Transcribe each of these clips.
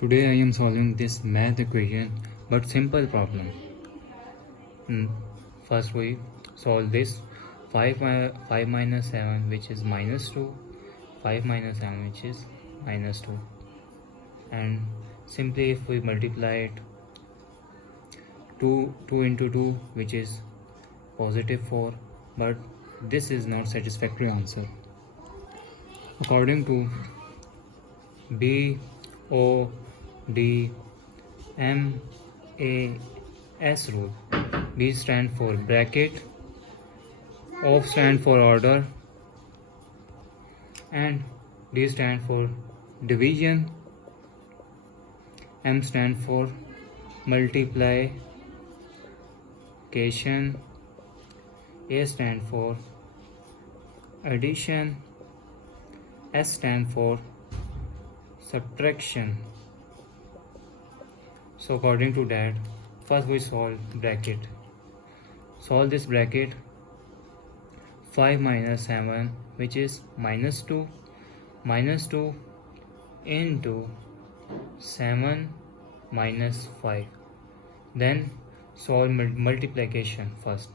Today I am solving this math equation but simple problem. First we solve this 5 minus 7 which is minus 2, 5 minus 7 which is minus 2, and simply if we multiply it 2 into 2 which is positive 4, but this is not satisfactory answer. According to BODMAS rule, B stand for bracket, O stand for order, and D stand for division, M stand for multiplication, A stand for addition, S stand for subtraction. So according to that, first we solve bracket. Solve this bracket. 5 minus 7 which is minus 2 into 7 minus 5. Then solve multiplication first.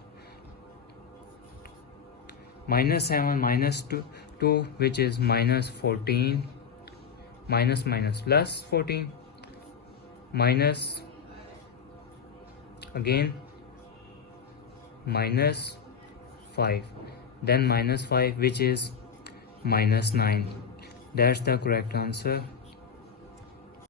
Minus 7 minus 2 which is minus 14, minus plus 14, minus again minus 5, then minus 5 which is minus 9. That's the correct answer.